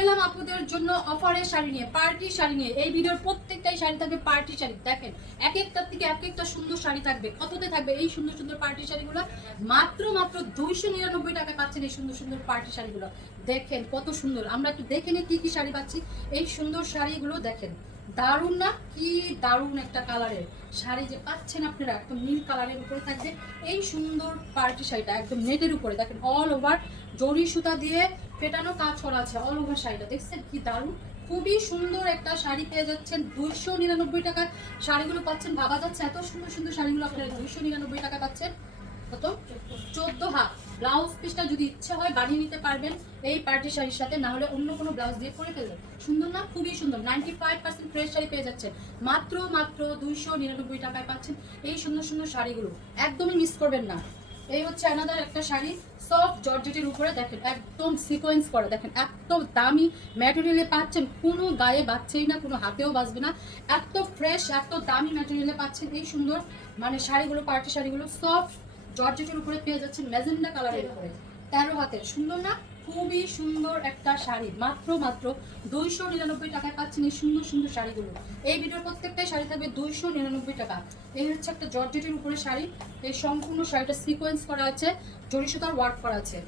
এলাম আপুদের জন্য অফারের শাড়ি নিয়ে পার্টি শাড়ি নিয়ে। এই ভিডিওর প্রত্যেকটাই শাড়ি থাকবে পার্টি শাড়ি। দেখেন, এক একটার থেকে এক একটা সুন্দর শাড়ি থাকবে। কততে থাকবে এই সুন্দর সুন্দর পার্টি শাড়িগুলো? মাত্র মাত্র দুইশো নিরানব্বই টাকা পাচ্ছেন এই সুন্দর সুন্দর পার্টি শাড়িগুলো। দেখেন কত সুন্দর। আমরা একটু দেখে নিই কি কি শাড়ি পাচ্ছি। এই সুন্দর শাড়িগুলো দেখেন, দারুণ না? কি দারুণ একটা কালারের শাড়ি যে পাচ্ছেন আপনারা, একদম নীল কালারের উপরে থাকবে। এই সুন্দর পার্টি শাড়িটা একদম নেটের উপরে। দেখেন অল ওভার জরি সুতা দিয়ে পেটানো কাজ করা আছে অল ওভার শাড়িটা। দেখছেন কি দারুণ? খুবই সুন্দর একটা শাড়ি পেয়ে যাচ্ছেন দুইশো নিরানব্বই টাকার শাড়িগুলো পাচ্ছেন, ভাবা যাচ্ছে এত সুন্দর সুন্দর শাড়িগুলো আপনারা দুইশো নিরানব্বই টাকা পাচ্ছেন। কত? চোদ্দ হাত। ব্লাউজ পিসটা যদি ইচ্ছে হয় বানিয়ে নিতে পারবেন এই পার্টি শাড়ির সাথে, না হলে অন্য কোনো ব্লাউজ দিয়ে পরে ফেলবেন। সুন্দর না? খুবই সুন্দর। Ninety five percent fresh sari পেয়ে যাচ্ছেন। মাত্র মাত্র দুইশো নিরানব্বই টাকায় পাচ্ছেন এই সুন্দর সুন্দর শাড়িগুলো। একদমই মিস করবেন না। এই হচ্ছে আনাদার একটা শাড়ি সফট জর্জেটের উপরে দেখেন, একদম সিকোয়েন্স করা দেখেন, একদম দামি ম্যাটেরিয়ালে পাচ্ছেন, কোনো গায়ে বাচ্ছেই না, কোনো হাতেও বাজবে না, এত ফ্রেশ এত দামি ম্যাটেরিয়ালে পাচ্ছেন এই সুন্দর মানে শাড়িগুলো পার্টি শাড়িগুলো সফট জর্জেটের উপরে পেয়ে যাচ্ছেন ম্যাজেন্ডা কালারের উপরে। তেরো হাতের, সুন্দর না? খুবই সুন্দর একটা শাড়ি, মাত্র মাত্র দুইশো নিরানব্বই টাকায় পাচ্ছেন এই সুন্দর সুন্দর শাড়িগুলো। এই ভিডিওর প্রত্যেকটাই শাড়ি থাকবে দুইশো নিরানব্বই টাকা। এই হচ্ছে একটা জর্জেটের উপরে শাড়ি। এই সম্পূর্ণ শাড়িটা সিকোয়েন্স করা আছে জরি সুতার ওয়ার্ক করা আছে।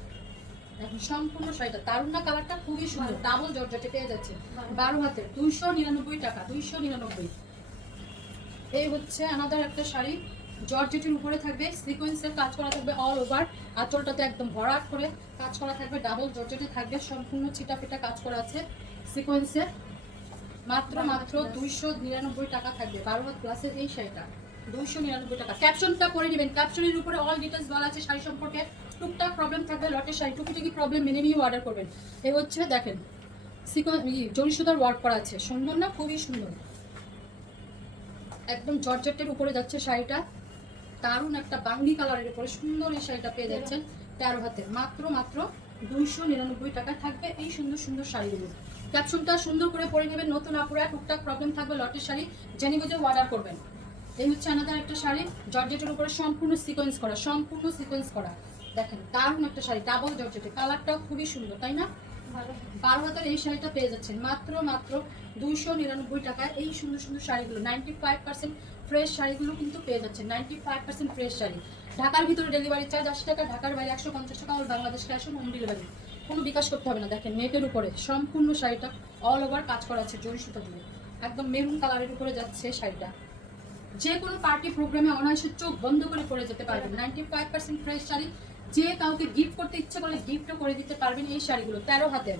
সম্পূর্ণ শাড়িটা, দারুণ না কালারটা খুবই সুন্দর ডাবল জর্জেটে পেয়ে যাচ্ছে। বারো হাতের, দুইশো নিরানব্বই টাকা, দুইশো নিরানব্বই। এই হচ্ছে আনাদার একটা শাড়ি জর্জেটের উপরে থাকবে সিকোয়েন্সের কাজ করা থাকবে অল ওভার আঁচলটাতে একদম ভরাট করে কাজ করা থাকবে ডাবল জর্জেটে থাকবে, সম্পূর্ণ চিটা পিটা কাজ করা আছে সিকোয়েন্সে মাত্র মাত্র দুইশো নিরানব্বই টাকা থাকবে। বারো হাত এই শাড়িটা। দুইশো নিরানব্বই টাকা। ক্যাপশনটা করে নেবেন। ক্যাপশনের উপরে অল ডিটেলস বলা আছে শাড়ি সম্পর্কে। টুকটাক প্রবলেম থাকবে, লটের শাড়ি, টুকিটুকি প্রবলেম মেনে নিয়ে অর্ডার করবেন। এই হচ্ছে, দেখেন সিকোয়েন্স জরি ওয়ার্ক করা আছে। সুন্দর না? খুবই সুন্দর। একদম জর্জেটের উপরে যাচ্ছে শাড়িটা। দারুণ একটা বাঙ্গি কালারের উপরে সুন্দর এই শাড়িটা পেয়ে যাচ্ছেন তেরো হাতের মাত্র মাত্র দুইশো নিরানব্বই টাকা থাকবে এই সুন্দর সুন্দর শাড়িগুলো। ক্যাপশনটা সুন্দর করে পরে নেবেন নতুন আপুরা টুকটাক প্রবলেম থাকবে লটের শাড়ি জেনে বুঝে অর্ডার করবেন। এই হচ্ছে আনাদার একটা শাড়ি জর্জেটের উপরে সম্পূর্ণ সিকোয়েন্স করা সম্পূর্ণ সিকোয়েন্স করা। দেখেন দারুণ একটা শাড়ি ডাবল জর্জেটে কালারটাও খুবই সুন্দর তাই না? বারো হাজার এই শাড়িটা পেয়ে যাচ্ছেন মাত্র মাত্র দুইশো নিরানব্বই টাকায় এই সুন্দর সুন্দর শাড়িগুলো নাইনটি ফাইভ পার্সেন্ট ফ্রেশ শাড়িগুলো কিন্তু পেয়ে যাচ্ছেন। Ninety five percent fresh sari. ঢাকার ভিতরে ডেলিভারি চার্জ আশি টাকা, ঢাকার বাইরে একশো পঞ্চাশ টাকা আর বাংলাদেশ ক্যাশ হোম ডেলিভারি কোনো বিকাশ করতে হবে না। দেখেন নেটের উপরে সম্পূর্ণ শাড়িটা অল ওভার কাজ করা আছে জরি সুতা দিয়ে। একদম মেরুন কালারের উপরে যাচ্ছে শাড়িটা। যে কোনো পার্টি প্রোগ্রামে অনায়াসে চোখ বন্ধ করে পরে যেতে পারবেন। Ninety five percent fresh sari, যে কাউকে গিফট করতে ইচ্ছে করলে গিফটও করে দিতে পারবেন এই শাড়িগুলো, তেরো হাতের।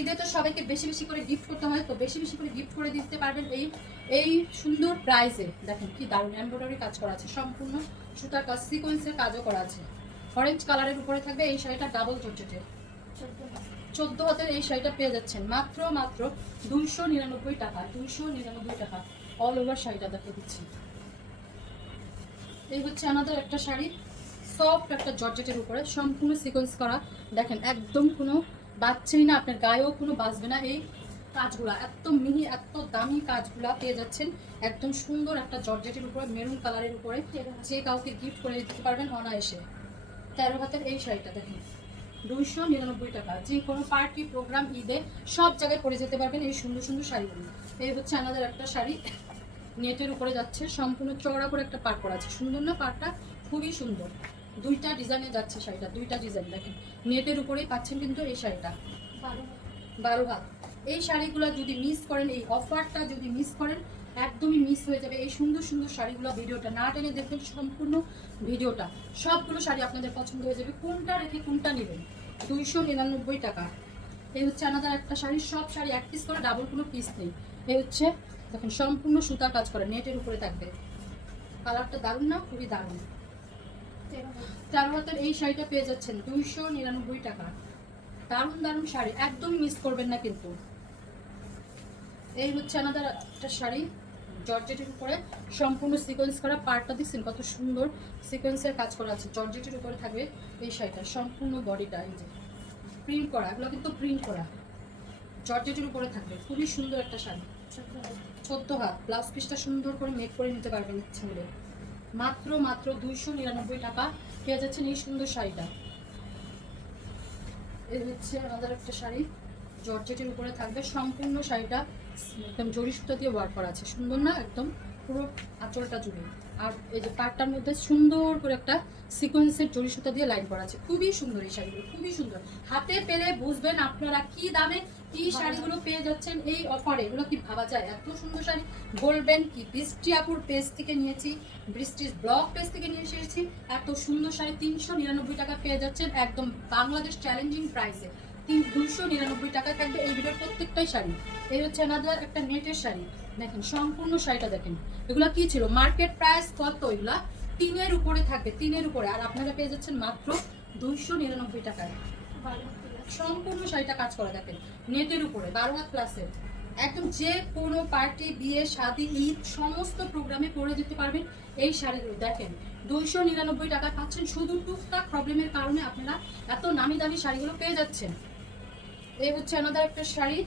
ঈদে তো সবাইকে বেশি বেশি করে গিফট করতে হয়, তো বেশি বেশি করে গিফট করে দিতে পারবেন এই এই সুন্দর প্রাইজে দেখেন কি দারুণ এমব্রয়ডারি কাজ করা আছে, সম্পূর্ণ সুতার কাজ সিকোয়েন্সের কাজও করা আছে। অরেঞ্জ কালারের উপরে থাকবে, এই শাড়িটা ডাবল চোচোটে চোদ্দ হাতের এই শাড়িটা পেয়ে যাচ্ছেন, মাত্র মাত্র দুইশো নিরানব্বই টাকা, দুইশো নিরানব্বই টাকা অল ওভার শাড়িটা দেখে দিচ্ছি। এই হচ্ছে আমাদের একটা শাড়ি সফট একটা জর্জেটের উপরে, সম্পূর্ণ সিকোয়েন্স করা। দেখেন, একদম কোনো বাচ্চাই না, আপনার গায়েও কোনো বাঁচবে না, এই কাজগুলা এত মিহি এত দামি কাজগুলা পেয়ে যাচ্ছেন। একদম সুন্দর একটা জর্জেটের উপরে, মেরুন কালারের উপরে। যে কাউকে গিফট করে দিতে পারবেন অনায়াসে। তেরো হাতের এই শাড়িটা দেখেন। দুইশো নিরানব্বই টাকা। যে কোনো পার্টি, প্রোগ্রাম, ঈদে সব জায়গায় পরে যেতে পারবেন এই সুন্দর সুন্দর শাড়িগুলো। এই হচ্ছে আমাদের একটা শাড়ি। নেটের উপরে যাচ্ছে, সম্পূর্ণ চওড়া করে একটা পাট করা আছে। সুন্দর না পাটটা খুবই সুন্দর। দুইটা ডিজাইনে যাচ্ছে শাড়িটা, দুইটা ডিজাইন দেখেন। নেটের উপরেই পাচ্ছেন কিন্তু এই শাড়িটা। বারো হাত। এই শাড়িগুলো যদি মিস করেন, এই অফারটা যদি মিস করেন, একদমই মিস হয়ে যাবে। এই সুন্দর সুন্দর শাড়িগুলো ভিডিওটা না টেনে দেখবেন, সম্পূর্ণ ভিডিওটা। সবগুলো শাড়ি আপনাদের পছন্দ হয়ে যাবে। কোনটা রেখে কোনটা নেবেন? দুইশো নিরানব্বই টাকা। এই হচ্ছে আমাদের একটা শাড়ি। সব শাড়ি এক পিস করে ডাবল কোনো পিস নেই। এই হচ্ছে, দেখুন, সম্পূর্ণ সুতা কাজ করে নেটের উপরে থাকবে। কালারটা দারুণ না? খুবই দারুণ। তেরো হাতের এই শাড়িটা পেয়ে যাচ্ছেন দুইশো নিরানব্বই টাকা। দারুণ দারুণ শাড়ি। একদমই মিস করবেন না কিন্তু। এই হচ্ছে আমাদের একটা শাড়ি, জর্জেটের উপরে সম্পূর্ণ সিকোয়েন্স করা পার্টটা দেখছেন কত সুন্দর সিকোয়েন্সের কাজ করা আছে, জর্জেটের উপরে থাকবে এই শাড়িটা, সম্পূর্ণ বডিটা এই যে প্রিন্ট করা, এগুলো কিন্তু প্রিন্ট করা, জর্জেটের উপরে থাকবে, খুবই সুন্দর একটা শাড়ি, চোদ্দ হাত ব্লাউজ পিসটা সুন্দর করে মেক করে নিতে পারবেন ইচ্ছে হলে, মাত্র মাত্র দুইশো নিরানব্বই টাকা, পেয়ে যাচ্ছেন এই সুন্দর শাড়িটা, এই হচ্ছে আমাদের একটা শাড়ি জর্জেটের উপরে থাকবে। সম্পূর্ণ শাড়িটা একদম জরি সুতো দিয়ে ওয়ার্ক করা আছে। সুন্দর না? একদম পুরো আঁচলটা জুড়ে। আর এই যে পাটটার মধ্যে সুন্দর করে একটা সিকোয়েন্সের জরি সুতা দিয়ে লাইন করা আছে। খুবই সুন্দর এই শাড়িগুলো, খুবই সুন্দর। হাতে পেলে বুঝবেন আপনারা কি দামে কি শাড়িগুলো পেয়ে যাচ্ছেন এই অফারে এগুলো কি ভাবা যায়? এত সুন্দর শাড়ি। বলবেন কি বৃষ্টি আপুর পেজ থেকে নিয়েছি, বৃষ্টির ব্লগ পেজ থেকে নিয়ে এসেছি। এত সুন্দর শাড়ি তিনশো নিরানব্বই টাকা পেয়ে যাচ্ছেন একদম বাংলাদেশ চ্যালেঞ্জিং প্রাইসে তিন দুশো নিরানব্বই টাকা থাকবে এই ভিডিওর প্রত্যেকটাই শাড়ি। এই হচ্ছে আমাদের একটা নেটের শাড়ি। দেখেন, সম্পূর্ণ শাড়িটা দেখেন। এগুলা কি ছিল? মার্কেট প্রাইস কত এগুলা? তিনের উপরে থাকবে, তিনের উপরে। আর আপনারা পেয়ে যাচ্ছেন মাত্র দুইশো নিরানব্বই টাকায়। সম্পূর্ণ শাড়িটা কাজ করা দেখেন, নেটের উপরে, বারো হাত প্লাসের একদম যে কোনো পার্টি বিয়ে, শাদী, ঈদ, সমস্ত প্রোগ্রামে পরে যেতে পারবেন এই শাড়িগুলো। দেখেন, দুইশো নিরানব্বই টাকা পাচ্ছেন শুধু টুকটাক প্রবলেমের কারণে আপনারা এত নামি দামি শাড়িগুলো পেয়ে যাচ্ছেন। এই হচ্ছে আমাদের একটা শাড়ি।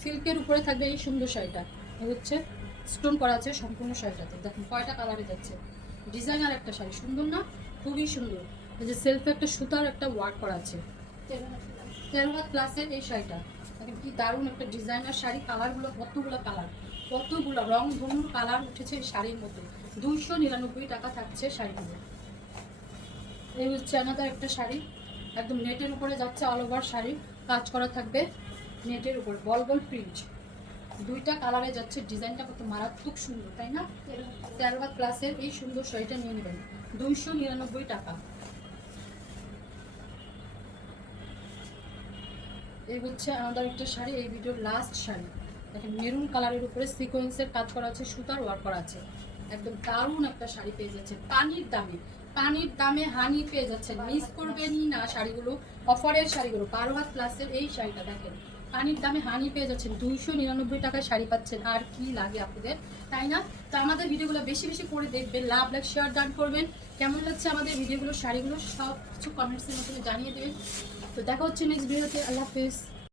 সিল্কের উপরে থাকবে এই সুন্দর শাড়িটা। এই হচ্ছে স্টোন করা আছে সম্পূর্ণ শাড়িটাতে। দেখুন কয়টা কালারে যাচ্ছে। ডিজাইনার একটা শাড়ি, সুন্দর না? খুবই সুন্দর। এই যে সেলফে একটা সুতার একটা ওয়ার্ক করা আছে। তেরো হাত প্লাসের এই শাড়িটা। কি দারুণ একটা ডিজাইনার শাড়ি। কালারগুলো কতগুলো কালার কতগুলো রং ধনুর কালার উঠেছে এই শাড়ির মধ্যে। দুইশো নিরানব্বই টাকা থাকছে শাড়িগুলো। এই হচ্ছে আমাদের একটা শাড়ি। একদম নেটের উপরে যাচ্ছে অল ওভার শাড়ি, কাজ করা থাকবে নেটের উপর, বল বল প্রিন্ট দুইটা কালারে যাচ্ছে, ডিজাইনটা কত মারাত্মক সুন্দর, তাই না? তেরো হাত প্লাসের এই সুন্দর শাড়িটা নিয়ে নেবেন, দুইশো নিরানব্বই টাকা। এই হচ্ছে আমাদের একটা শাড়ি, এই ভিডিওর লাস্ট শাড়ি। দেখেন মেরুন কালারের উপরে সিকোয়েন্সের কাজ করা আছে, সুতার ওয়ার্ক করা আছে। একদম দারুণ একটা শাড়ি পেয়ে যাচ্ছে, পানির দামে। পানির দামে হানি পেয়ে যাচ্ছেন। মিস করবেনই না শাড়িগুলো, অফারের শাড়িগুলো। বারো হাত প্লাসের এই শাড়িটা দেখেন। পানির দামে হানি পেয়ে যাচ্ছেন। দুইশো নিরানব্বই টাকায় শাড়ি পাচ্ছেন। আর কি লাগে আপনাদের? তাই না? তো আমাদের ভিডিওগুলো বেশি বেশি করে দেখবেন। লাভ লাইক শেয়ার ডান করবেন। কেমন লাগছে আমাদের ভিডিওগুলো, শাড়িগুলো? সব কিছু কমেন্টসের মাধ্যমে জানিয়ে দেবেন। তো দেখা হচ্ছে নেক্সট ভিডিওতে আল্লাহ হাফেজ।